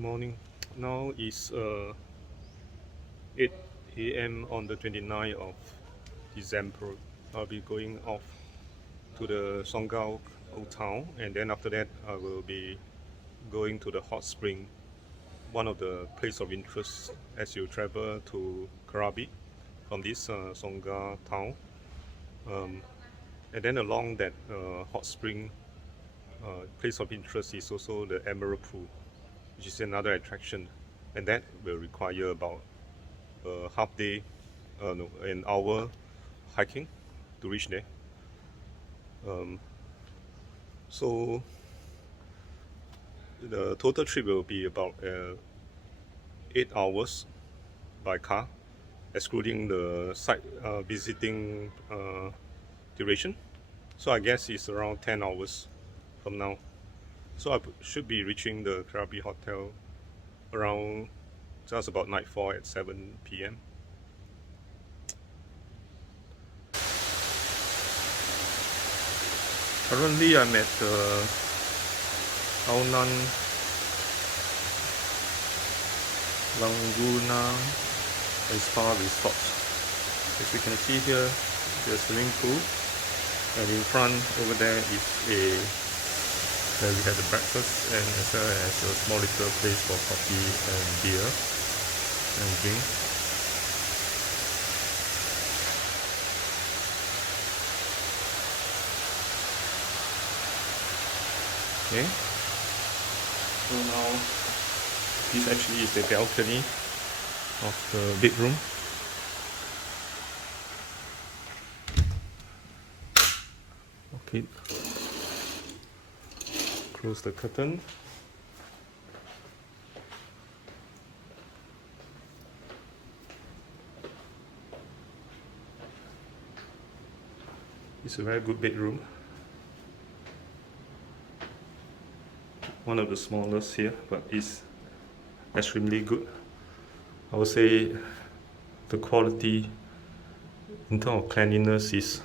Morning. Now is 8 a.m. on the 29th of December. I'll be going off to the Songkhla Old Town, and then after that I will be going to the hot spring, one of the place of interest as you travel to Krabi from this Songkhla town. And then along that hot spring place of interest is also the Emerald Pool, which is another attraction, and that will require about a half day, no, an hour hiking to reach there. So the total trip will be about 8 hours by car, excluding the site visiting duration. So I guess it's around 10 hours from now. So I should be reaching the Krabi hotel around just about nightfall at 7 p.m. Currently I'm at the Aunan Laguna and Spa Resort. As you can see here, there's a swimming pool, and in front over there is where we had the breakfast, and as well as a small little place for coffee and beer and drink. Okay, so now this actually is the balcony of the bedroom. Okay, close the curtain. It's a very good bedroom. One of the smallest here, but it's extremely good. I would say the quality in terms of cleanliness is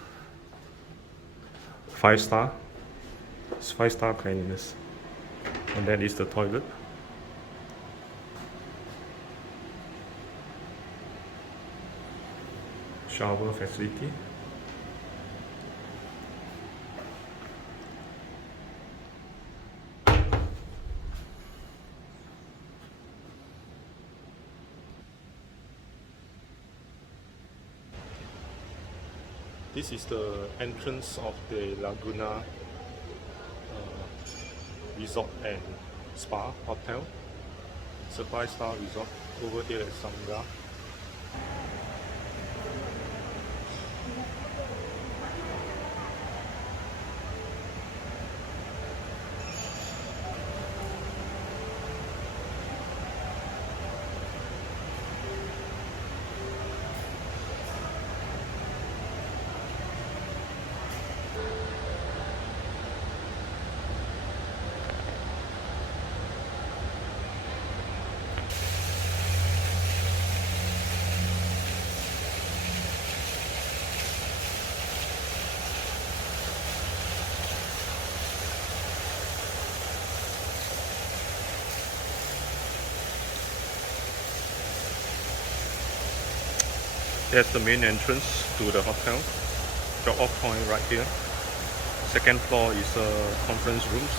5-star. It's 5-star cleanliness. And that is the toilet. Shower facility. This is the entrance of the Laguna Resort and Spa Hotel. It's a 5-star resort over here at Songkhla. That's the main entrance to the hotel. Drop-off point right here. Second floor is conference rooms.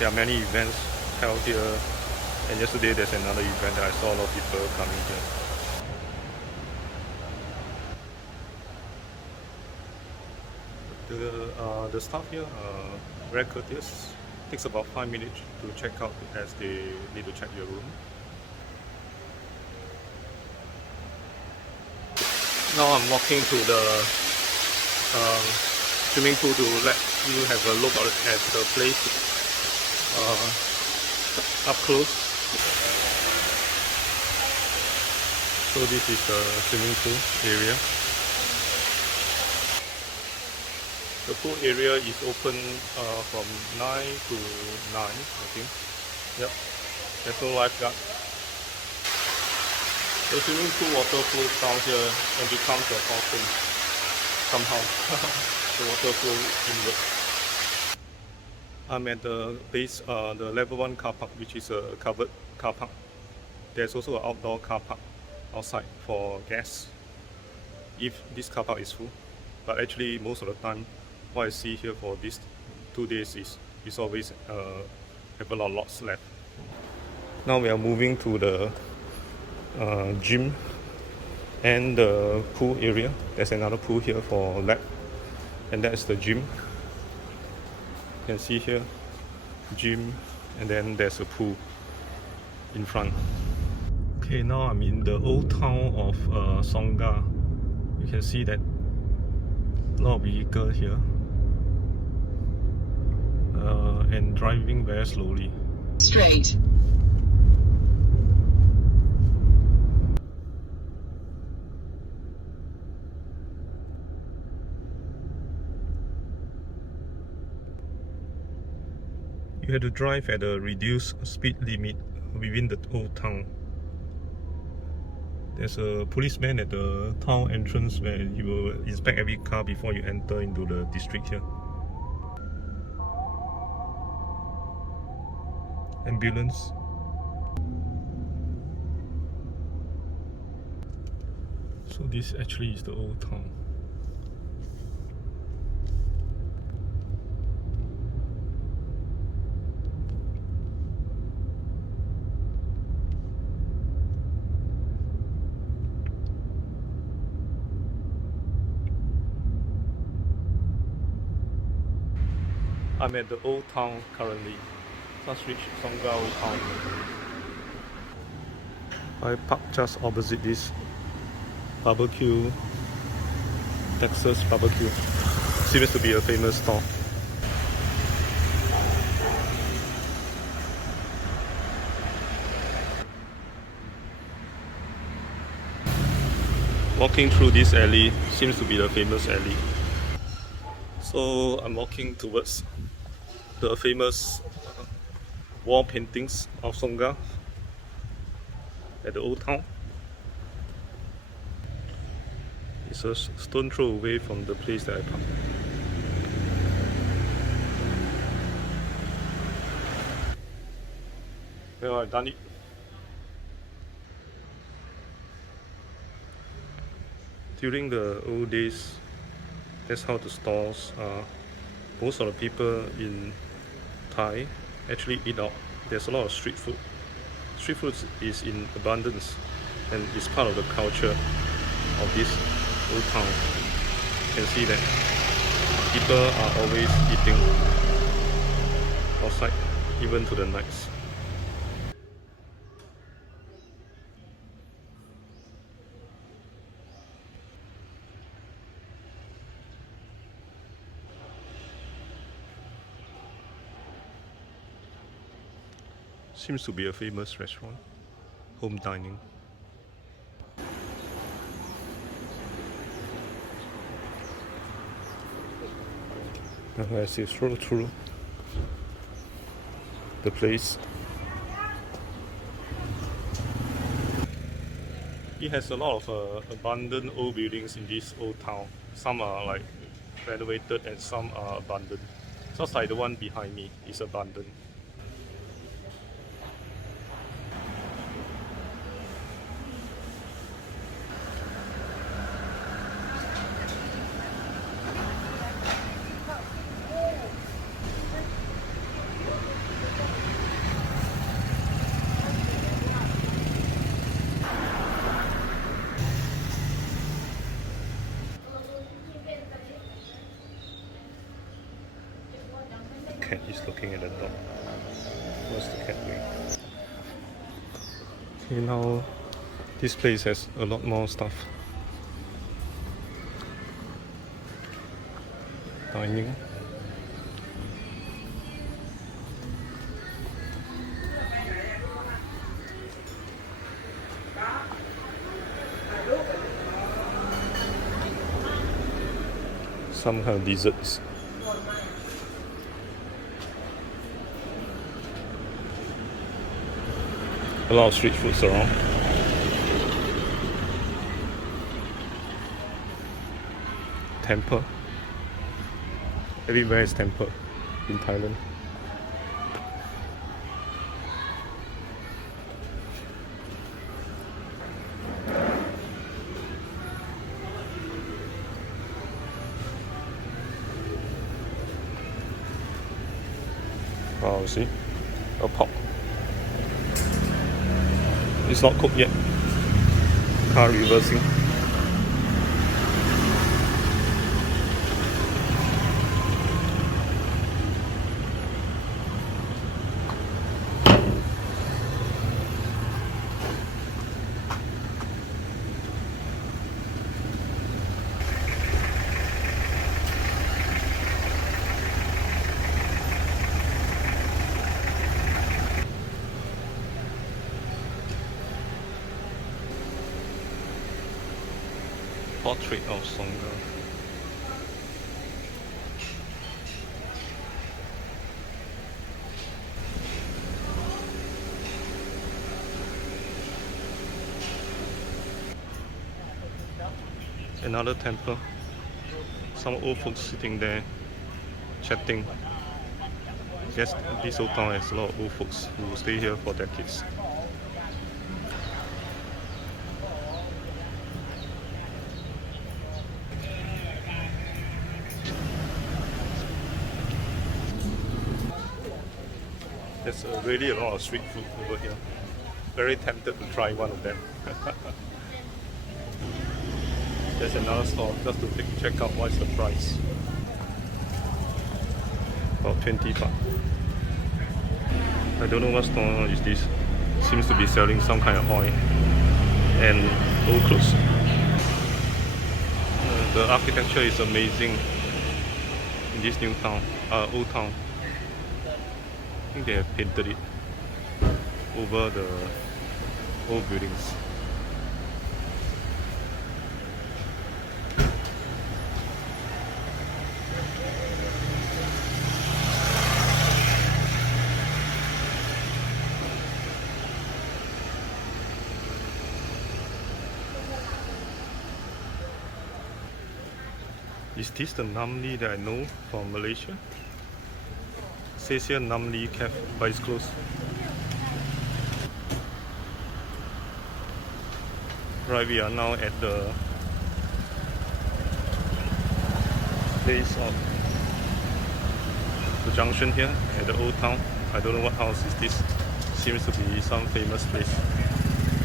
There are many events held here, and yesterday there's another event that I saw a lot of people coming here. The staff here are very courteous. Takes about 5 minutes to check out as they need to check your room. Now I'm walking to the swimming pool to let you have a look at the place up close. So this is the swimming pool area. The pool area is open from 9 to 9, I think. Yep. There's no lifeguard. The swimming pool water flows down here and becomes a fountain somehow. The water flows inward. I'm at the base, the level 1 car park, which is a covered car park. There's also an outdoor car park outside for guests if this car park is full. But actually, most of the time, what I see here for these 2 days is always have a lot of lots left. Now we are moving to the gym and the pool area. There's another pool here for lap, and that's the gym. You can see here, gym, and then there's a pool in front. Okay, now I'm in the old town of Songkhla. You can see that a lot of vehicles here and driving very slowly. Straight. You have to drive at a reduced speed limit within the old town. There's a policeman at the town entrance where you will inspect every car before you enter into the district here. Ambulance. So this actually is the old town. I'm at the old town currently. Just reached Songkhla Old Town. I parked just opposite this barbecue, Texas barbecue. Seems to be a famous store. Walking through this alley seems to be the famous alley. So I'm walking towards the famous wall paintings of Songkhla at the old town. It's a stone throw away from the place that I parked. Well, I've done it. During the old days, that's how the stores are. Most of the people in Thai actually eat out. There's a lot of street food. Street food is in abundance and it's part of the culture of this old town. You can see that people are always eating outside, even to the nights. Seems to be a famous restaurant, home dining. As you stroll through the place, it has a lot of abandoned old buildings in this old town. Some are like renovated and some are abandoned. Just like the one behind me is abandoned. Cat is looking at the dog. What's the cat doing? Okay, now this place has a lot more stuff. Dining. Some kind of desserts. A lot of street foods around. Temple. Everywhere is temple in Thailand. Oh, see, a pork. It's not cooked yet. Car reversing. Portrait of Songkhla. Another temple. Some old folks sitting there chatting. Yes, this old town has a lot of old folks who stay here for decades. There's really a lot of street food over here. Very tempted to try one of them. There's another store just to check out what's the price. About 20 baht. I don't know what store is this. Seems to be selling some kind of oil and old clothes. The architecture is amazing in this new town, old town. I think they have painted it over the old buildings. Is this the Namli that I know from Malaysia? It says here Namli Cafe, but it's closed. Right, we are now at the place of the junction here at the old town. I don't know what house is this. Seems to be some famous place.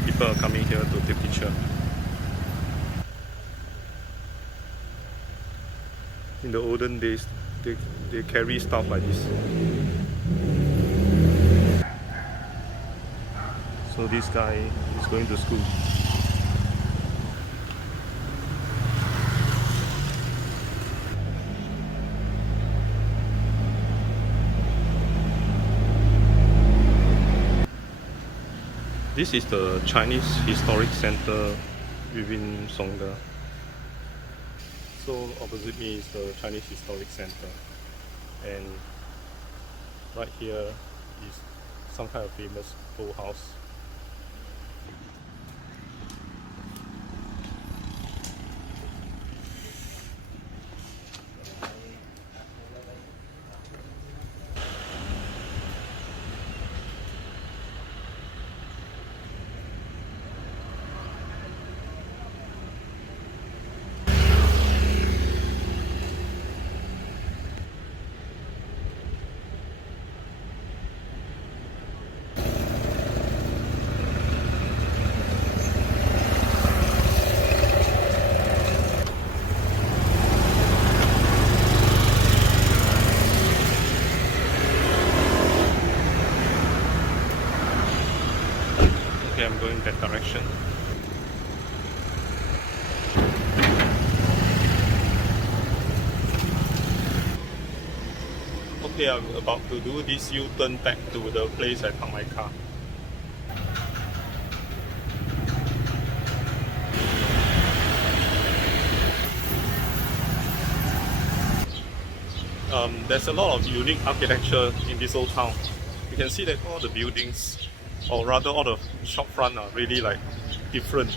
People are coming here to take picture. In the olden days, they carry stuff like this. So this guy is going to school. This is the Chinese Historic Center within Songkhla. So opposite me is the Chinese Historic Center, and right here is some kind of famous old house. Okay, I'm going that direction. Okay, I'm about to do this U-turn back to the place I parked my car. There's a lot of unique architecture in this old town. You can see that all the buildings, or rather all the shop front, are really like different,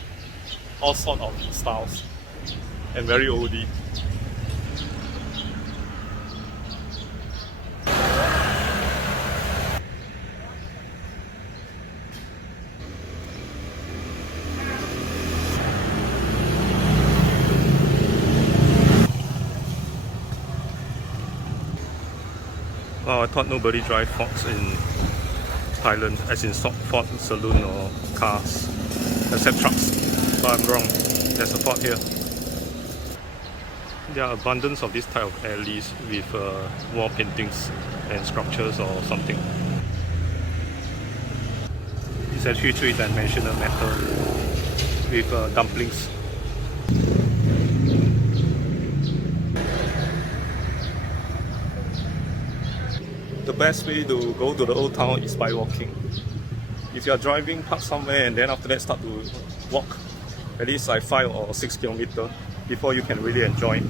all sort of styles, and very oldie. Oh, I thought nobody drive Fords in Thailand, as in Ford saloon or cars, except trucks. But I'm wrong. There's a Ford here. There are abundance of this type of alleys with wall paintings and sculptures or something. It's actually three-dimensional metal with dumplings. The best way to go to the old town is by walking. If you are driving, park somewhere and then after that start to walk, at least like 5 or 6 kilometers before you can really enjoy.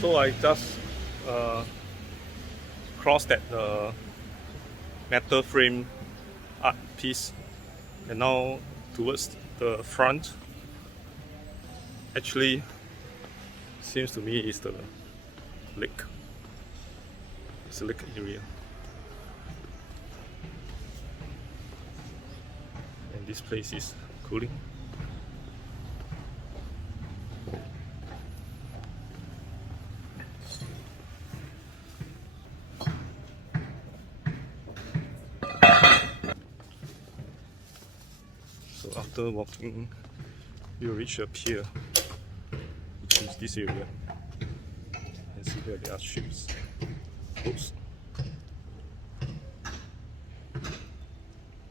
So I just crossed that metal frame art piece, and now towards the front, actually seems to me is the lake. It's a lake area, and this place is cooling. So after walking, you reach a pier, which is this area. And see where there are ships, boats.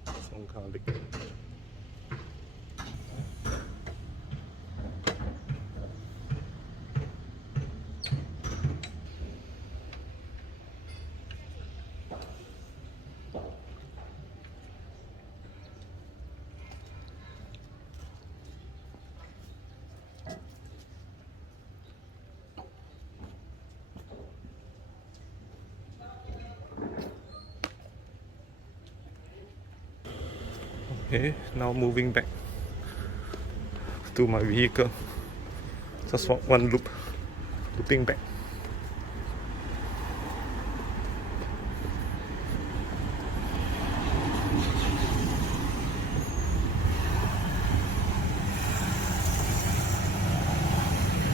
Songkhla Lake. Okay, now moving back to my vehicle. Just one looping back.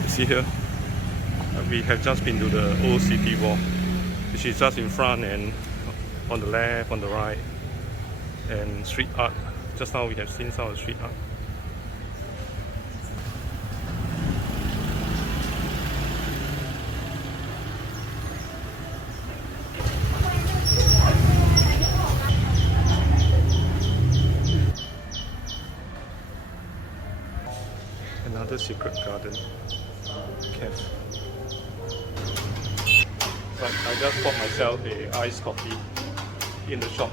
You see here, we have just been to the old city wall, which is just in front and on the left, on the right, and street art. Just now we have seen some of the street art. Another secret garden cafe. But I just bought myself a iced coffee in the shop.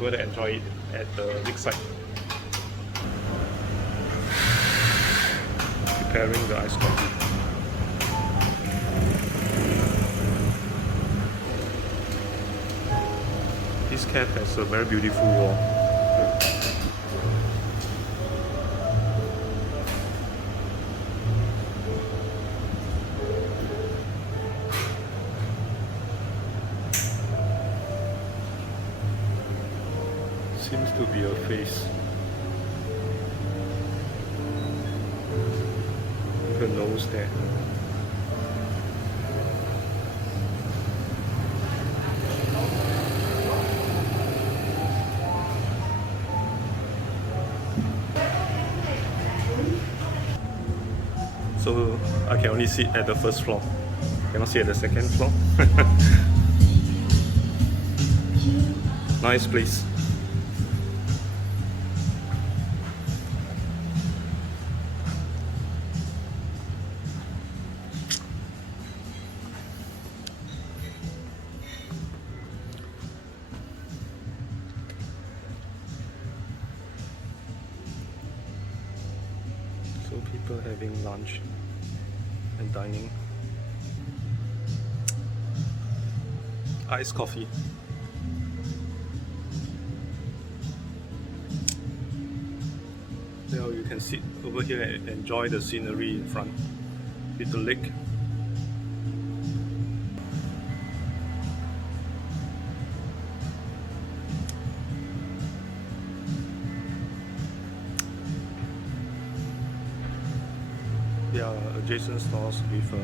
Going to enjoy it at the lakeside. Preparing the iced coffee. This cafe has a very beautiful wall. Seems to be a face. With a nose there. So I can only sit at the first floor. Cannot sit at the second floor. Nice place. So people having lunch and dining. Iced coffee. Now you can sit over here and enjoy the scenery in front with the lake. There are adjacent stores with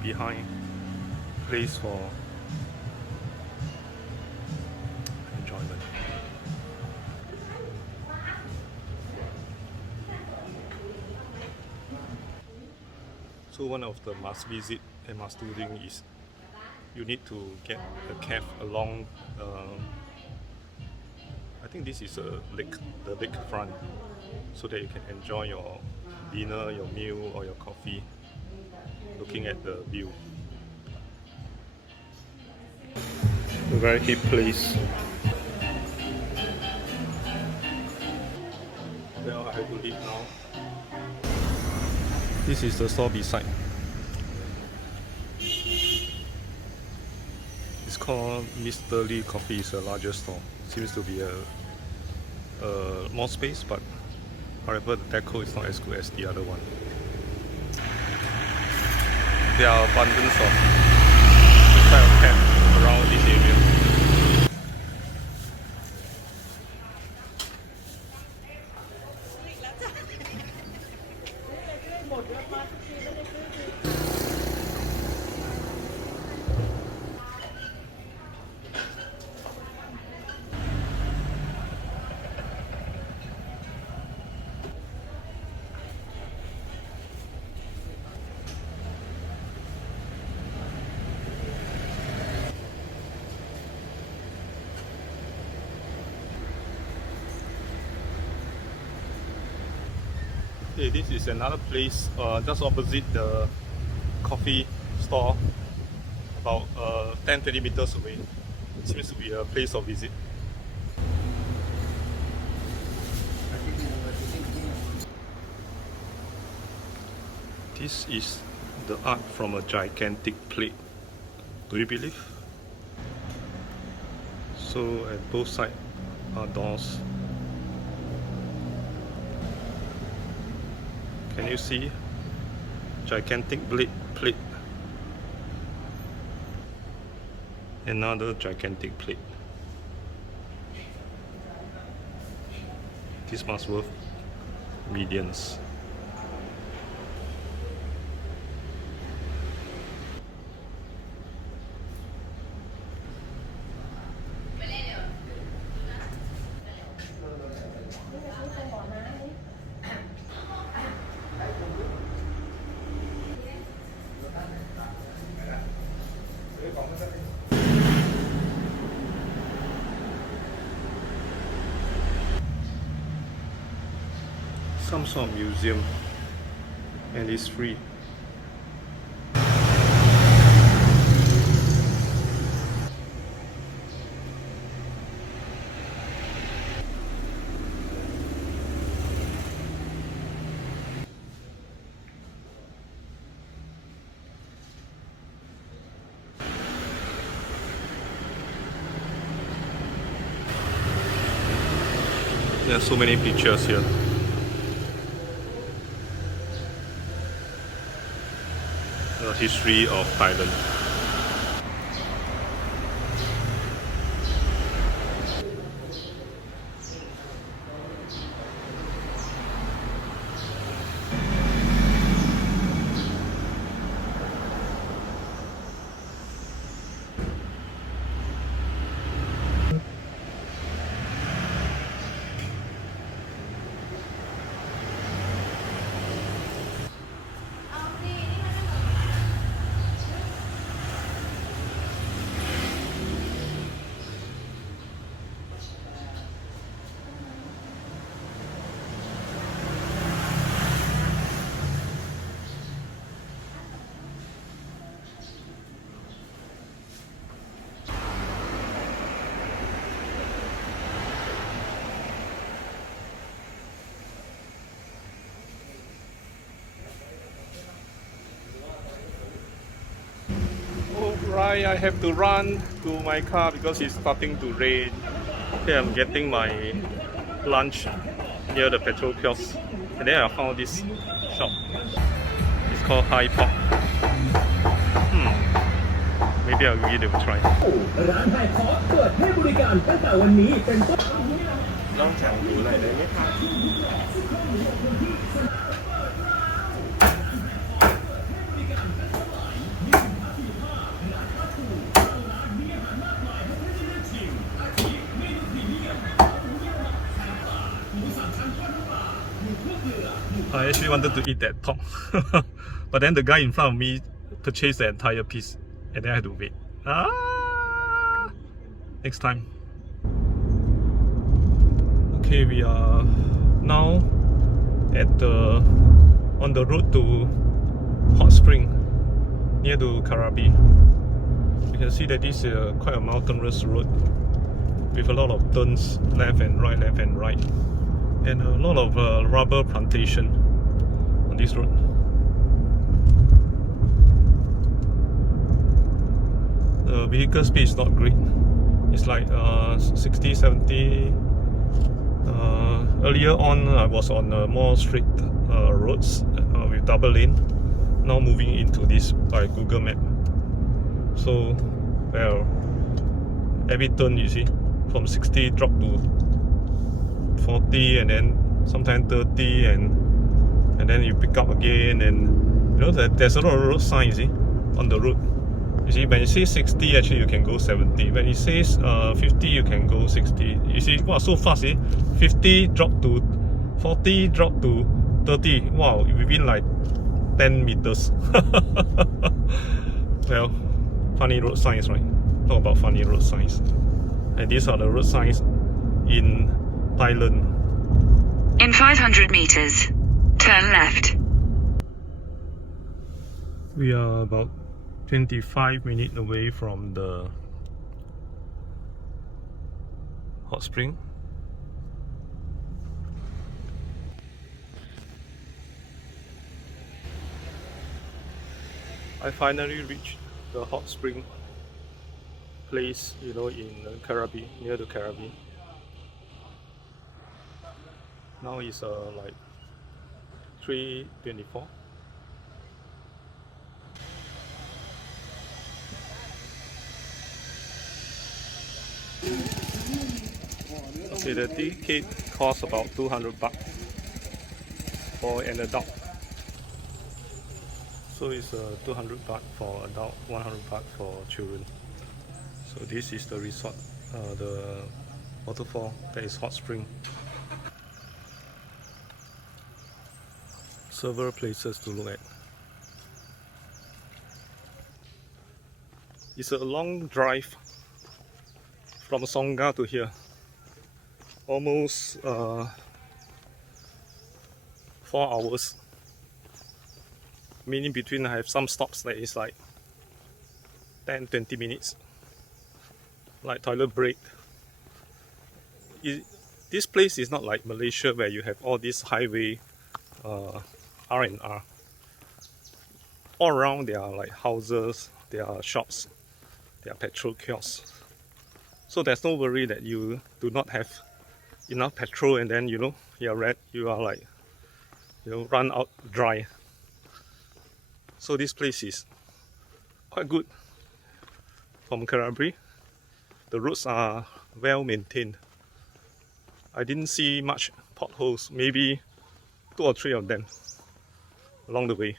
behind place for enjoyment. So one of the must visit and must do thing is you need to get a cab along. I think this is a lake, the lake front, so that you can enjoy your dinner, your meal, or your coffee, looking at the view. A very hip place. Well, I have to leave now. This is the store beside. It's called Mr. Lee Coffee. It's a larger store. Seems to be a more space, but however the deco is not as good as the other one. There are abundance of this type of cab around this area. Okay, this is another place just opposite the coffee store, about 10-20 meters away. It seems to be a place of visit. This is the art from a gigantic plate. Do you believe? So at both sides are doors. Can you see? Gigantic plate. Another gigantic plate. This must worth millions. Some sort of museum, and it's free. There are so many pictures here. The history of Thailand. Right, I have to run to my car because it's starting to rain. Okay, I'm getting my lunch near the petrol kiosk, and then I found this shop. It's called High Pop. Maybe I'll give it a try. ร้านไฮพอปเปิดให้บริการตั้งแต่วันนี้เป็นต้น ลองสั่งดูหน่อยได้ไหมครับ I actually wanted to eat that top, but then the guy in front of me purchased the entire piece, and then I had to wait. Next time. Okay, we are now at on the road to Hot Spring, near to Krabi. You can see that this is quite a mountainous road with a lot of turns left and right, and a lot of rubber plantation on this road. The vehicle speed is not great. It's like 60, 70. Earlier on I was on more straight roads with double lane. Now moving into this by Google Map. So, well, every turn you see, from 60 drop to 40, and then sometimes 30, and then you pick up again, and you know that there's a lot of road signs, you see, on the road. You see, when it says 60, actually you can go 70. When it says 50, you can go 60. You see, wow, so fast, eh? 50 drop to 40, drop to 30. Wow, within like 10 meters. Well, funny road signs, right? Talk about funny road signs. And these are the road signs in Thailand. In 500 meters, turn left. We are about 25 minutes away from the hot spring. I finally reached the hot spring place, you know, in Krabi, near to Krabi. Now it's like 3:24. Okay, the ticket costs about 200 baht for an adult. So it's 200 baht for adult, 100 baht for children. So this is the resort, the waterfall that is hot spring. Several places to look at. It's a long drive from Songkhla to here. Almost 4 hours. Meaning between I have some stops that is like 10-20 minutes. Like toilet break. This place is not like Malaysia where you have all these highway R&R. All around there are like houses, there are shops, there are petrol kiosks. So there's no worry that you do not have enough petrol and then you know you are like, you know, run out dry. So this place is quite good from Krabi. The roads are well maintained. I didn't see much potholes, maybe 2 or 3 of them along the way.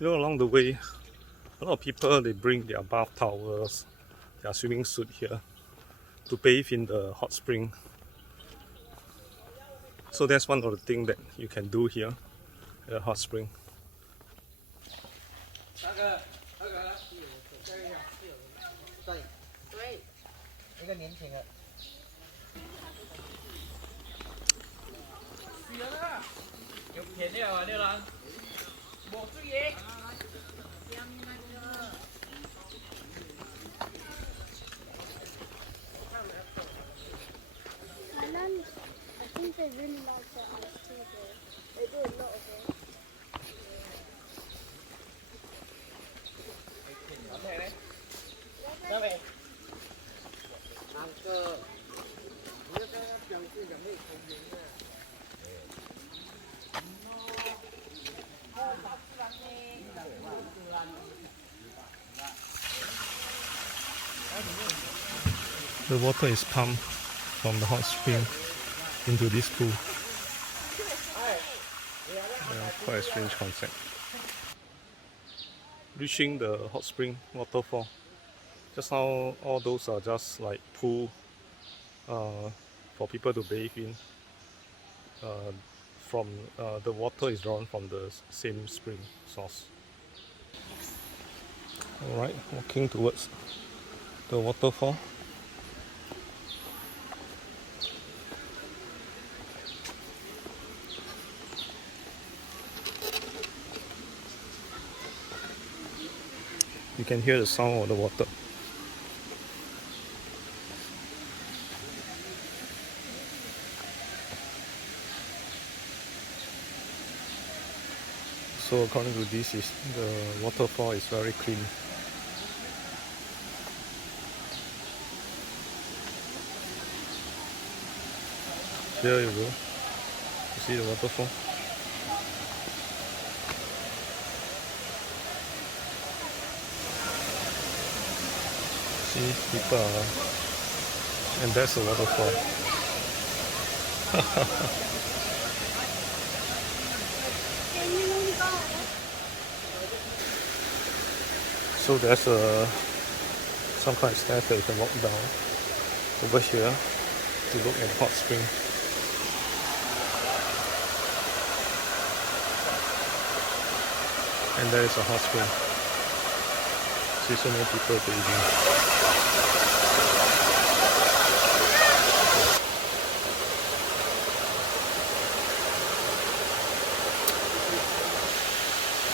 You know, along the way, a lot of people, they bring their bath towels, their swimming suit here to bathe in the hot spring. So that's one of the things that you can do here at the hot spring. Thailand, I think they really like their iced tea there. They do a lot of it. The water is pumped from the hot spring into this pool. Yeah, quite a strange concept. Reaching the hot spring waterfall. Just now, all those are just like pool for people to bathe in. The water is drawn from the same spring source. Alright, walking towards the waterfall. You can hear the sound of the water. So according to this, the waterfall is very clean. Here you go. You see the waterfall? See, people are, and that's the waterfall. So there's some kind of stairs that you can walk down over here to look at hot spring. And there is a hot spring. See so many people bathing.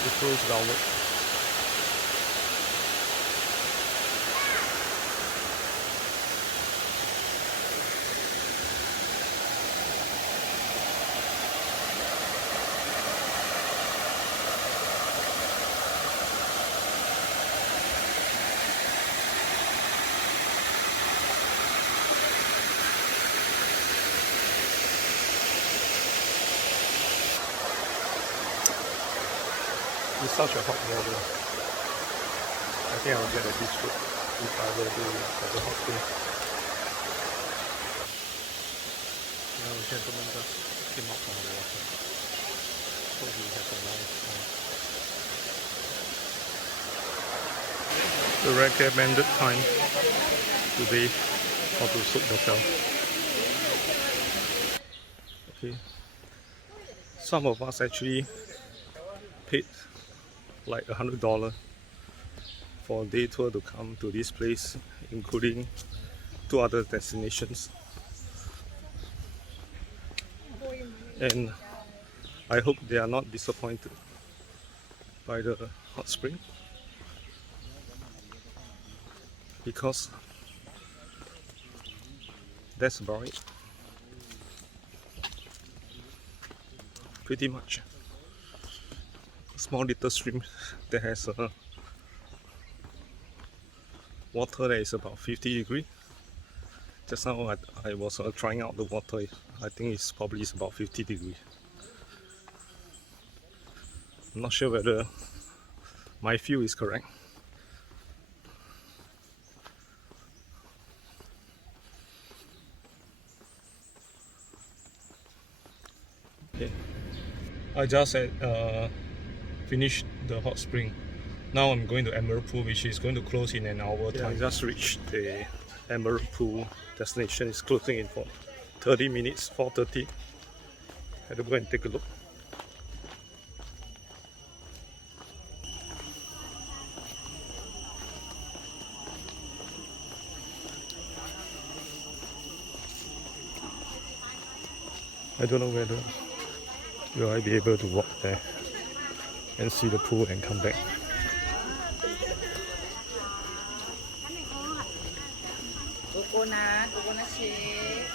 It flows downward. It's such a hot weather. I think I'll get a heat stroke if I were to have a hot spring. Now the gentleman just came out from the water. So he has a nice the recommended time to bathe or to soak yourself. Okay. Some of us actually paid like $100 for a day tour to come to this place, including 2 other destinations. And I hope they are not disappointed by the hot spring, because that's about it. Pretty much. Small little stream that has water that is about 50 degrees. Just now I was trying out the water. I think it's probably about 50 degrees. I'm not sure whether my feel is correct. Okay, I just finished the hot spring. Now I'm going to Emerald Pool, which is going to close in an hour time. I just reached the Emerald Pool destination. It's closing in for 30 minutes, 4:30. I have to go and take a look. I don't know whether will I be able to walk there and see the pool and come back. Coconut shake.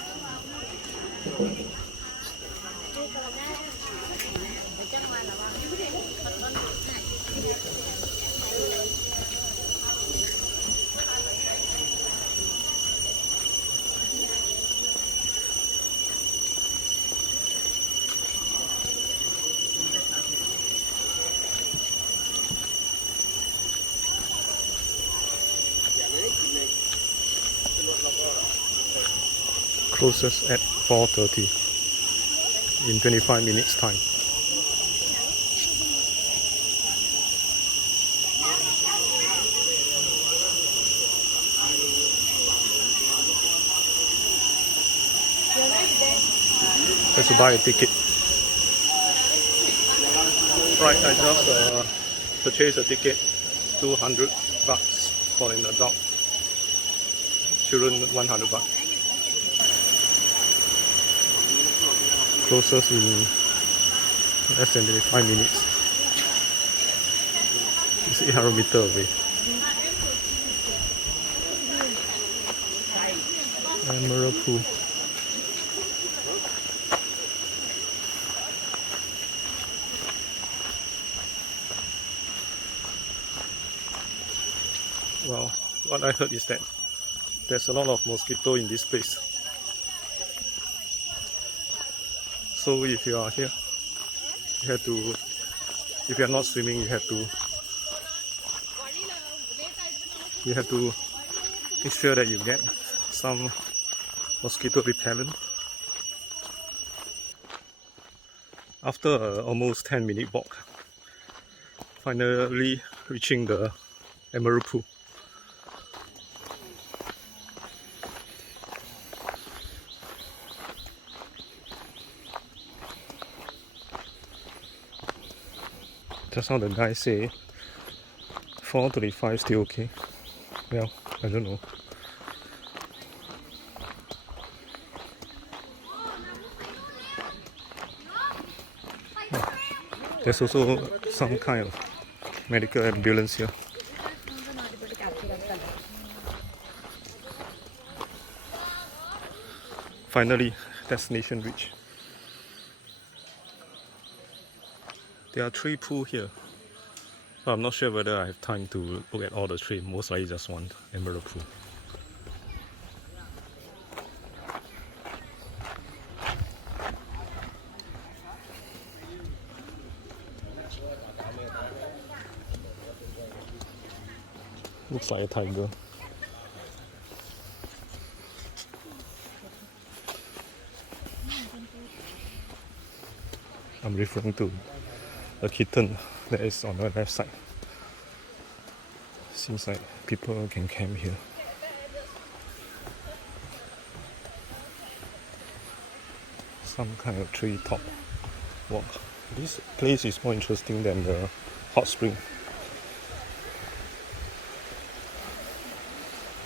Closes at 4:30. in 25 minutes time. Let's buy a ticket. Right, I just purchased a ticket, 200 bucks for an adult. Children 100 bucks. Closest in less than 5 minutes. It's 800 meters away. Emerald Pool. Well, what I heard is that there's a lot of mosquito in this place. So if you are here, you have to, if you are not swimming, you have to make sure that you get some mosquito repellent. After almost 10-minute walk, finally reaching the Emerald Pool. Just now the guy say 4:35 still okay. Well, I don't know. There's also some kind of medical ambulance here. Finally, destination reached. There are 3 pools here. But I'm not sure whether I have time to look at all the 3. Most likely just one Emerald Pool. Looks like a tiger. I'm referring to a kitten that is on the left side. Seems like people can camp here. Some kind of tree-top walk. This place is more interesting than the hot spring.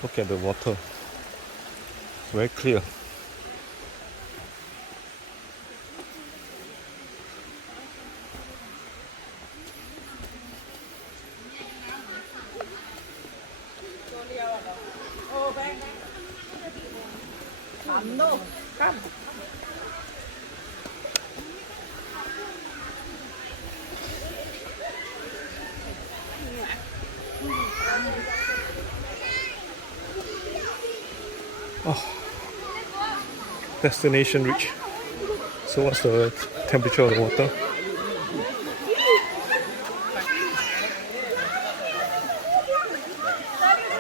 Look at the water. It's very clear. Oh, destination reach. So what's the temperature of the water?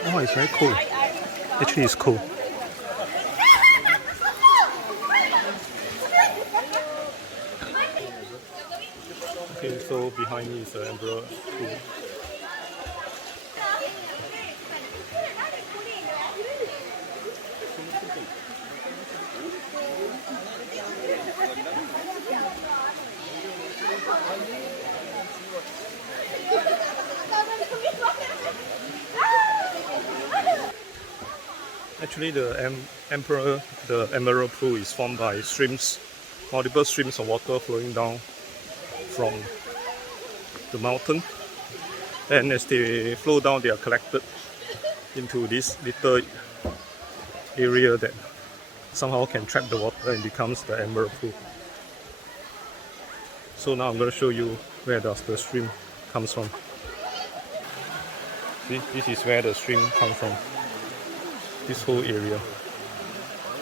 Oh, it's very cold. Actually, it's cold. Okay, so behind me is the Emerald Pool. Actually, the Emerald Pool is formed by streams, multiple streams of water flowing down from the mountain, and as they flow down, they are collected into this little area that somehow can trap the water and becomes the Emerald Pool. So now I'm going to show you where does the stream comes from. See, this is where the stream comes from. This whole area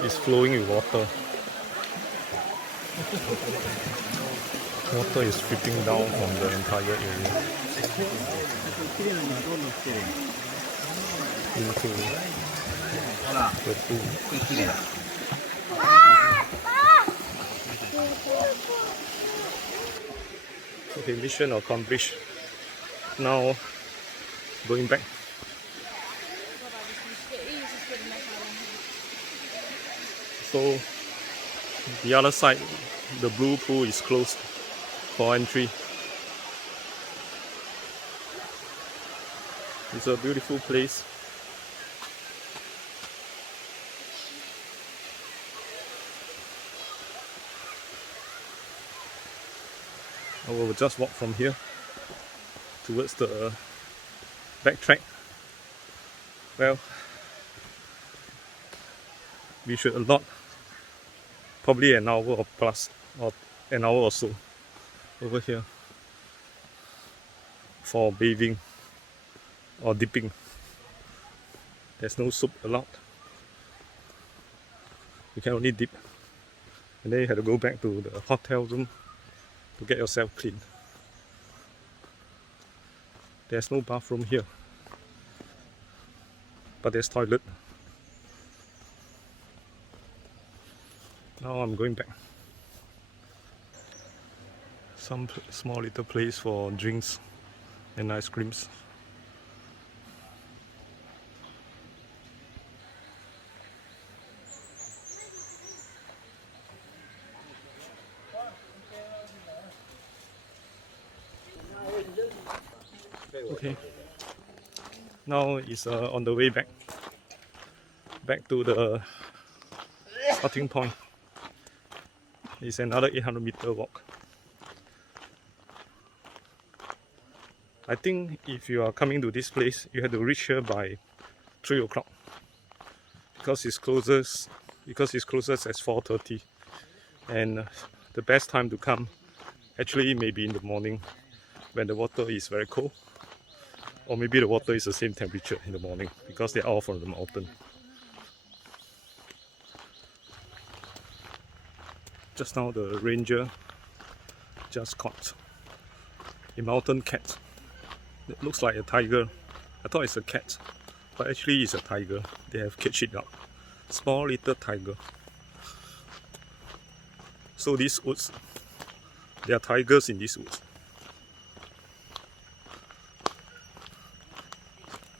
is flowing with water. Water is dripping down from the entire area into the pool. Okay, mission accomplished. Now going back. So the other side, the blue pool is closed for entry. It's a beautiful place. I will just walk from here towards the backtrack. Well, we should allot probably an hour or plus, or an hour or so over here for bathing or dipping. There's no soap allowed. You can only dip, and then you have to go back to the hotel room to get yourself clean. There's no bathroom here, but there's toilet. Now I'm going back. Some small little place for drinks and ice creams. Okay, now it's on the way back to the starting point. It's another 800-meter walk. I think if you are coming to this place, you have to reach here by 3 o'clock because it's closest at 4:30, and the best time to come actually maybe in the morning when the water is very cold, or maybe the water is the same temperature in the morning because they're all from the mountain. Just now the ranger just caught a mountain cat. It looks like a tiger. I thought it's a cat, but actually it's a tiger. They have caged it up. Small little tiger. So these woods, there are tigers in these woods.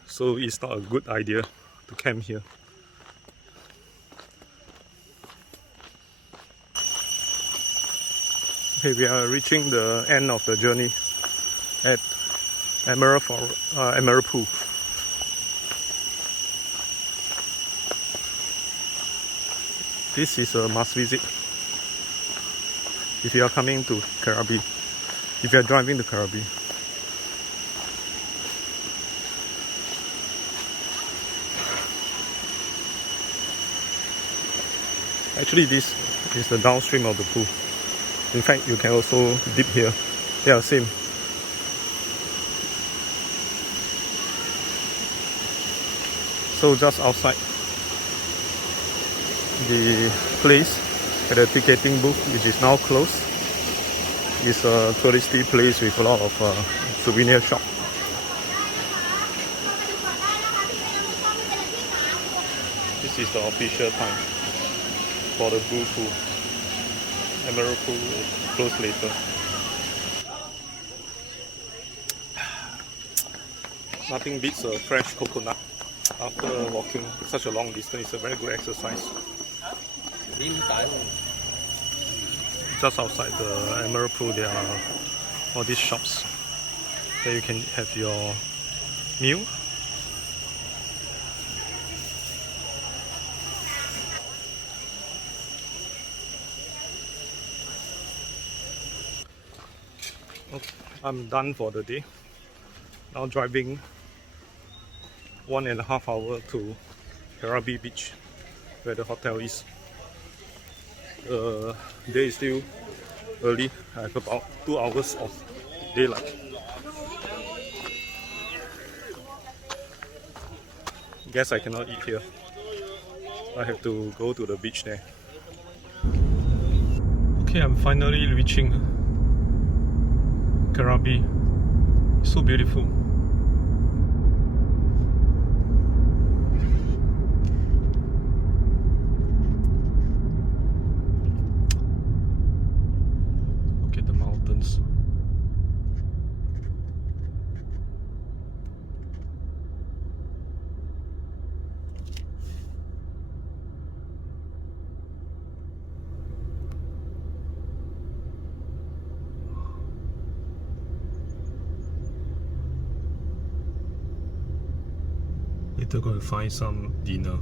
So it's not a good idea to camp here. Okay, we are reaching the end of the journey at Emerald Pool. This is a must visit if you are coming to Krabi, if you are driving to Krabi. Actually, this is the downstream of the pool. In fact, you can also dip here. Yeah, same. So just outside the place at the ticketing booth, which is now closed, is a touristy place with a lot of souvenir shop. This is the official time for the blue pool. Emerald pool will close later. Nothing beats a fresh coconut after walking such a long distance. It's a very good exercise. Just outside the Emerald pool, there are all these shops where you can have your meal. Okay, I'm done for the day. Now driving 1.5 hours to Krabi beach where the hotel is. The day is still early. I have about 2 hours of daylight. Guess I cannot eat here. I have to go to the beach there. Okay, I'm finally reaching Krabi. So beautiful. gardens. Later going to find some dinner.